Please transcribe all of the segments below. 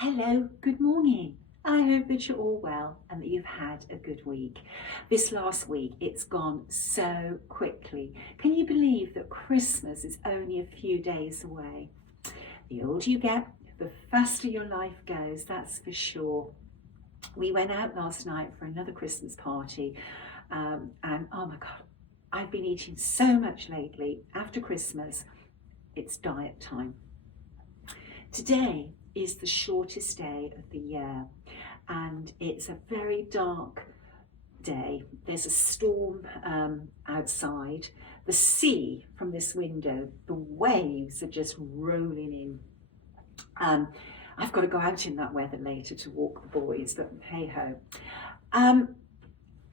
Hello, good morning. I hope that you're all well and that you've had a good week. This last week, it's gone so quickly. Can you believe that Christmas is only a few days away? The older you get, the faster your life goes, that's for sure. We went out last night for another Christmas party, and oh my God, I've been eating so much lately. After Christmas, it's diet time. Today is the shortest day of the year, and it's a very dark day. There's a storm outside. The sea from this window, the waves are just rolling in. I've got to go out in that weather later to walk the boys, but hey ho.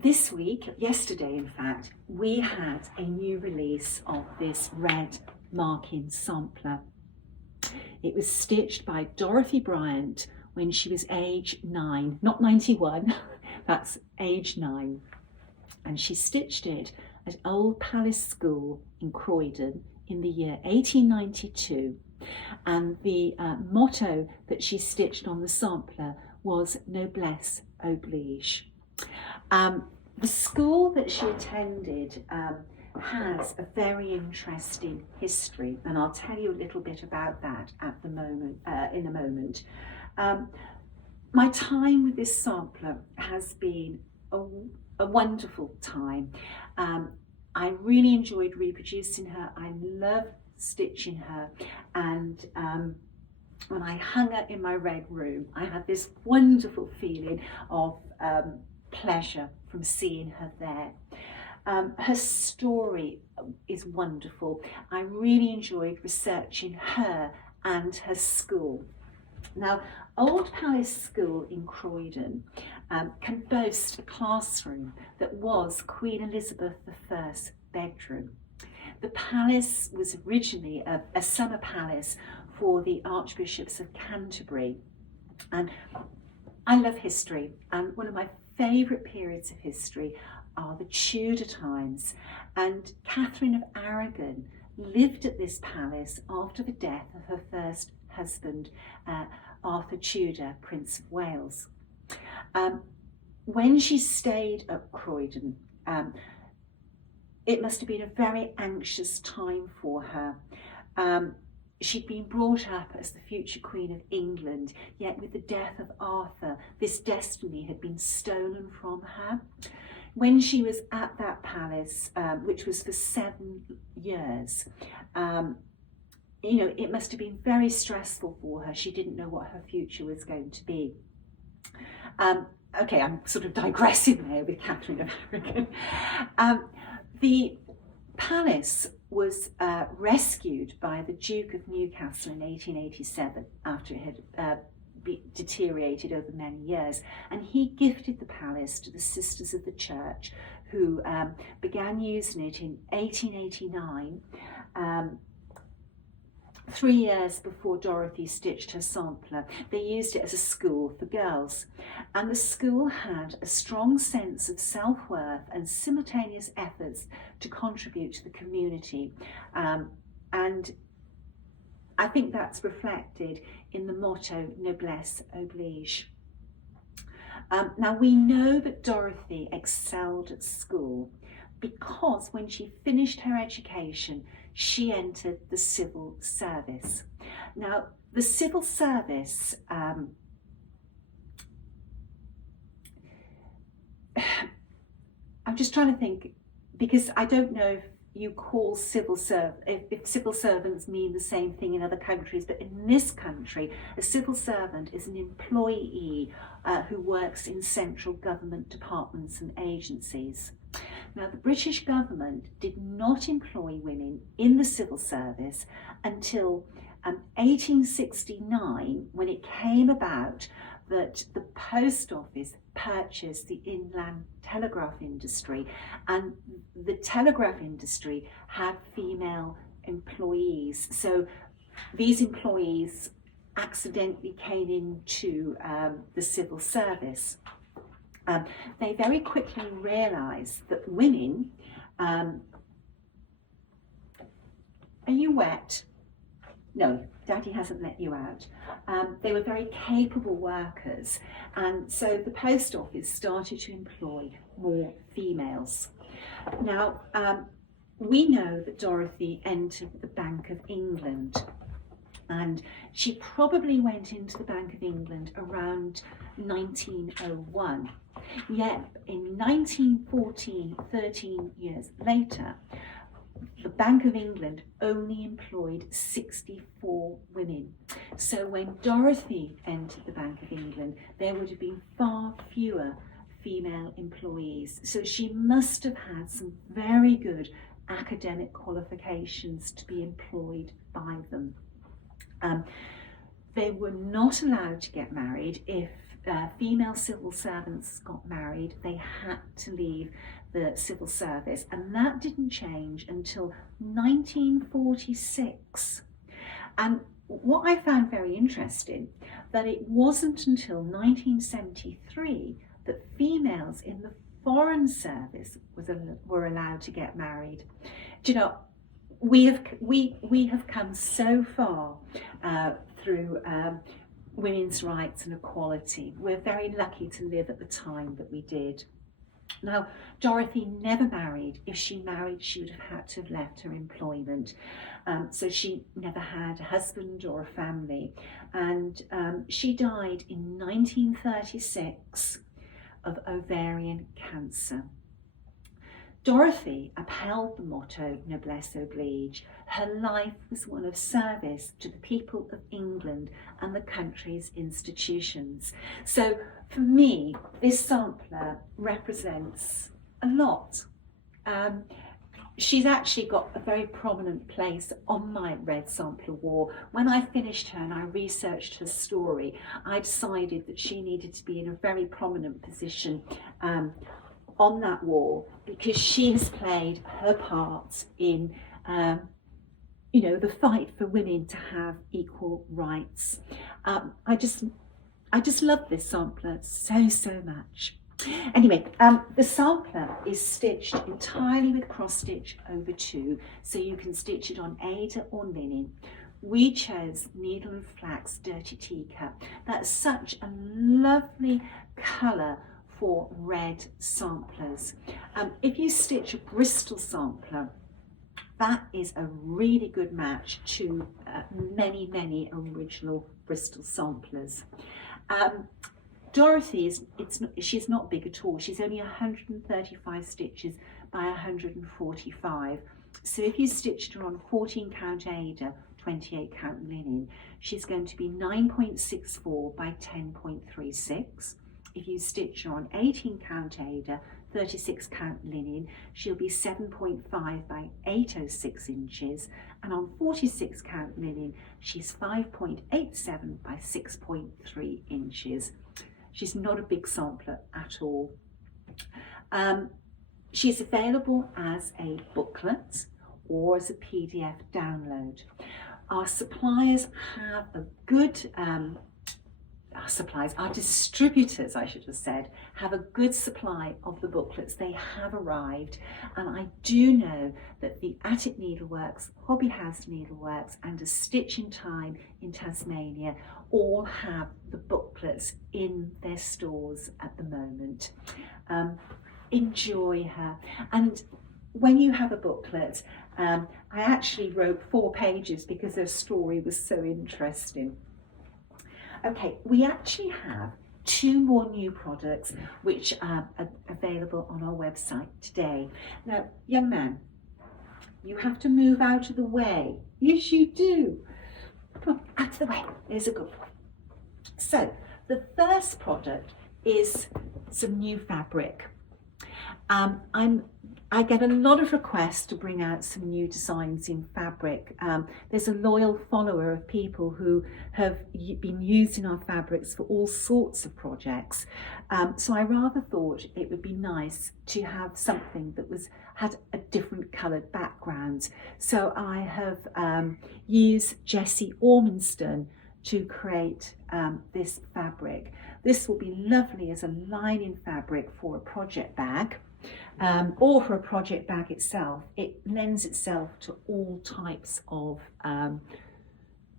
This week, yesterday in fact, we had a new release of this red marking sampler. It was stitched by Dorothy Bryant when she was age 9, not 91, that's age 9. And she stitched it at Old Palace School in Croydon in the year 1892. And the motto that she stitched on the sampler was Noblesse Oblige. The school that she attended has a very interesting history, and I'll tell you a little bit about that at the moment, in a moment. My time with this sampler has been a wonderful time. I really enjoyed reproducing her. I love stitching her, and when I hung her in my red room, I had this wonderful feeling of pleasure from seeing her there. Her story is wonderful. I really enjoyed researching her and her school. Now, Old Palace School in Croydon can boast a classroom that was Queen Elizabeth I's bedroom. The palace was originally a summer palace for the Archbishops of Canterbury. And I love history, and one of my favourite periods of history are the Tudor times, and Catherine of Aragon lived at this palace after the death of her first husband, Arthur Tudor, Prince of Wales. When she stayed at Croydon, it must have been a very anxious time for her. She'd been brought up as the future Queen of England, yet with the death of Arthur, this destiny had been stolen from her. When she was at that palace, which was for 7 years, it must have been very stressful for her. She didn't know what her future was going to be. Okay, I'm sort of digressing there with Catherine of Aragon. The palace was rescued by the Duke of Newcastle in 1887 after it had deteriorated over many years, and he gifted the palace to the Sisters of the Church, who began using it in 1889, 3 years before Dorothy stitched her sampler. They used it as a school for girls, and the school had a strong sense of self-worth and simultaneous efforts to contribute to the community, and I think that's reflected in the motto Noblesse Oblige. Now, we know that Dorothy excelled at school because when she finished her education, she entered the civil service. Now, the civil service, I'm just trying to think, because I don't know if you call if civil servants mean the same thing in other countries, but in this country, a civil servant is an employee who works in central government departments and agencies. Now, the British government did not employ women in the civil service until 1869, when it came about that the post office purchased the inland telegraph industry, and the telegraph industry had female employees. So these employees accidentally came into the civil service. They very quickly realised that women, are you wet? No, Daddy hasn't let you out. They were very capable workers, and so the post office started to employ more females. Now, we know that Dorothy entered the Bank of England, and she probably went into the Bank of England around 1901. Yet in 1914, 13 years later, the Bank of England only employed 64 women. So when Dorothy entered the Bank of England, there would have been far fewer female employees. So she must have had some very good academic qualifications to be employed by them. They were not allowed to get married. If female civil servants got married, they had to leave the civil service, and that didn't change until 1946. And what I found very interesting, that it wasn't until 1973 that females in the Foreign Service were allowed to get married. Do you know, we have come so far through women's rights and equality. We're very lucky to live at the time that we did. Now, Dorothy never married. If she married, she would have had to have left her employment. So she never had a husband or a family. And she died in 1936 of ovarian cancer. Dorothy upheld the motto noblesse oblige. Her life was one of service to the people of England and the country's institutions. So for me, this sampler represents a lot. She's actually got a very prominent place on my red sampler wall. When I finished her and I researched her story, I decided that she needed to be in a very prominent position on that wall, because she has played her part in the fight for women to have equal rights. I just love this sampler so much. Anyway, the sampler is stitched entirely with cross stitch over 2, so you can stitch it on Aida or linen. We chose needle and flax dirty teacup. That's such a lovely colour for red samplers. If you stitch a Bristol sampler, that is a really good match to many original Bristol samplers. Dorothy she's not big at all. She's only 135 stitches by 145. So if you stitched her on 14 count Aida, 28 count linen, she's going to be 9.64 by 10.36. If you stitch her on 18 count Aida, 36 count linen, she'll be 7.5 by 806 inches, and on 46 count linen, she's 5.87 by 6.3 inches. She's not a big sampler at all. She's available as a booklet or as a PDF download. Our suppliers have a good our distributors, I should have said, have a good supply of the booklets. They have arrived, and I do know that the Attic Needleworks, Hobby House Needleworks and A Stitch in Time in Tasmania all have the booklets in their stores at the moment. Enjoy her. And when you have a booklet, I actually wrote 4 pages because her story was so interesting. Okay, we actually have 2 more new products which are available on our website today. Now, young man, you have to move out of the way. Yes, you do. Come on, out of the way. There's a good one. So, the first product is some new fabric. I get a lot of requests to bring out some new designs in fabric. There's a loyal follower of people who have been using our fabrics for all sorts of projects. So I rather thought it would be nice to have something that had a different coloured background. So I have used Jessie Ormiston to create this fabric. This will be lovely as a lining fabric for a project bag. Or for a project bag itself. It lends itself to all types of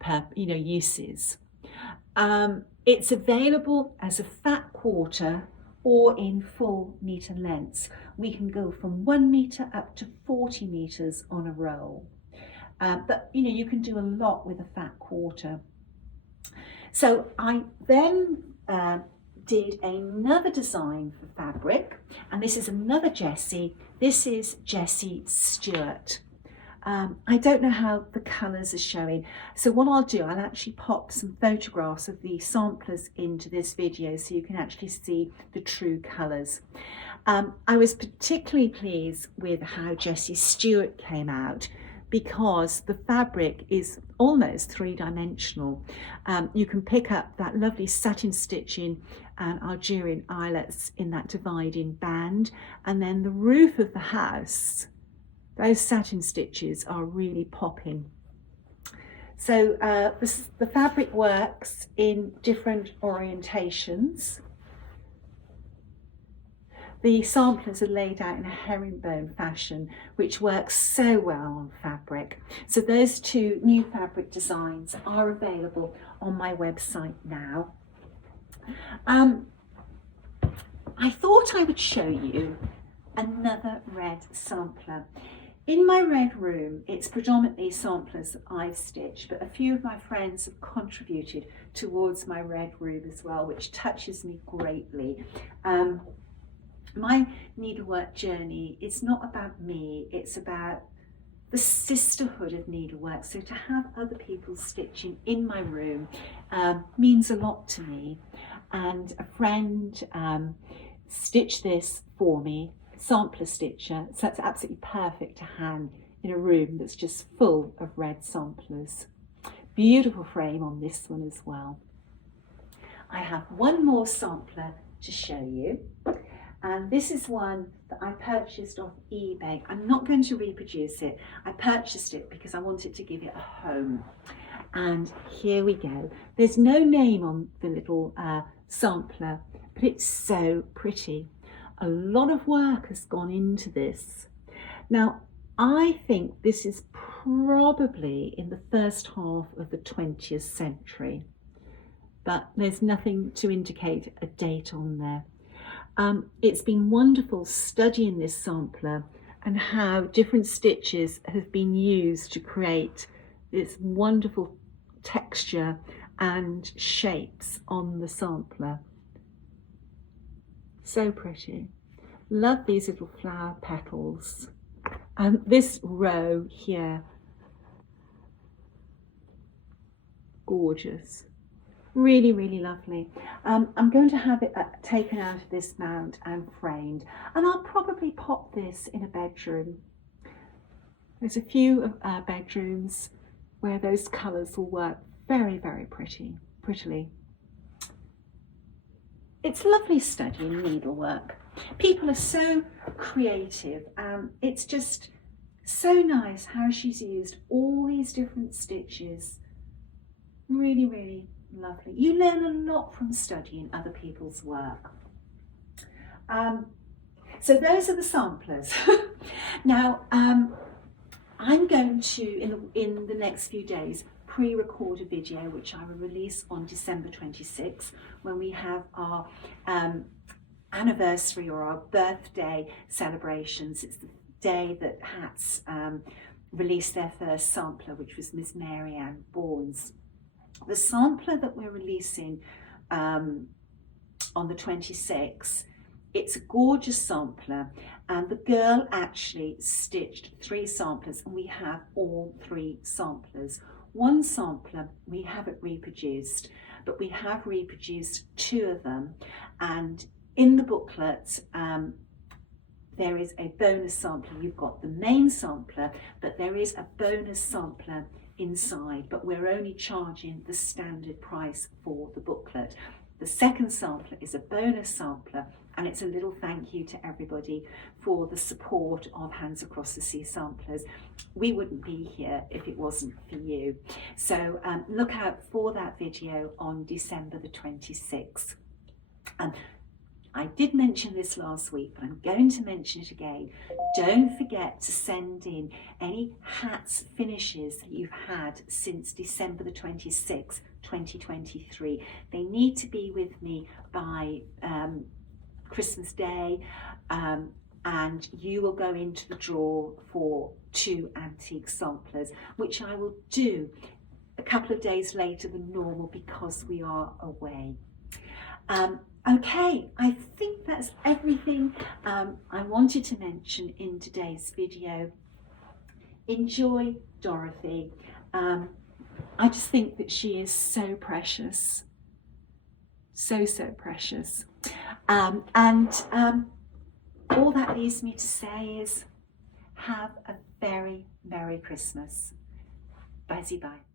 uses. It's available as a fat quarter or in full metre lengths. We can go from 1 metre up to 40 metres on a roll. But you can do a lot with a fat quarter. So I then did another design for fabric, and this is another Jessie. This is Jessie Stewart. I don't know how the colours are showing, so what I'll do, I'll actually pop some photographs of the samplers into this video so you can actually see the true colours. I was particularly pleased with how Jessie Stewart came out, because the fabric is almost three-dimensional. You can pick up that lovely satin stitching and Algerian eyelets in that dividing band, and then the roof of the house, those satin stitches are really popping. So the fabric works in different orientations. The samplers are laid out in a herringbone fashion, which works so well on fabric. So those two new fabric designs are available on my website now. I thought I would show you another red sampler. In my red room, it's predominantly samplers that I've stitched, but a few of my friends have contributed towards my red room as well, which touches me greatly. My needlework journey is not about me, it's about the sisterhood of needlework. So to have other people stitching in my room means a lot to me. And a friend stitched this for me, sampler stitcher, so it's absolutely perfect to hang in a room that's just full of red samplers. Beautiful frame on this one as well. I have one more sampler to show you, and this is one that I purchased off eBay. I'm not going to reproduce it. I purchased it because I wanted to give it a home. And here we go. There's no name on the little sampler, but it's so pretty. A lot of work has gone into this. Now, I think this is probably in the first half of the 20th century, but there's nothing to indicate a date on there. It's been wonderful studying this sampler and how different stitches have been used to create this wonderful texture and shapes on the sampler. So pretty. Love these little flower petals. And this row here, gorgeous. Really, really lovely. I'm going to have it taken out of this mount and framed, and I'll probably pop this in a bedroom. There's a few bedrooms where those colours will work very, very prettily. It's lovely studying needlework. People are so creative, and it's just so nice how she's used all these different stitches. Really, really lovely. You learn a lot from studying other people's work. So those are the samplers. Now, I'm going to, in the next few days, pre-record a video which I will release on December 26th, when we have our anniversary or our birthday celebrations. It's the day that Hats released their first sampler, which was Miss Mary Ann Bourne's. The sampler that we're releasing on the 26th, it's a gorgeous sampler, and the girl actually stitched 3 samplers, and we have all 3 samplers. One sampler we haven't reproduced, but we have reproduced 2 of them, and in the booklet there is a bonus sampler. You've got the main sampler, but there is a bonus sampler inside, but we're only charging the standard price for the booklet. The second sampler is a bonus sampler, and it's a little thank you to everybody for the support of Hands Across the Sea samplers. We wouldn't be here if it wasn't for you. So look out for that video on December the 26th. I did mention this last week, but I'm going to mention it again. Don't forget to send in any hats finishes that you've had since December the 26th, 2023. They need to be with me by Christmas Day, and you will go into the draw for 2 antique samplers, which I will do a couple of days later than normal because we are away. Okay, I think that's everything I wanted to mention in today's video. Enjoy Dorothy. I just think that she is so precious. So precious. All that leaves me to say is have a very Merry Christmas. Bye-bye.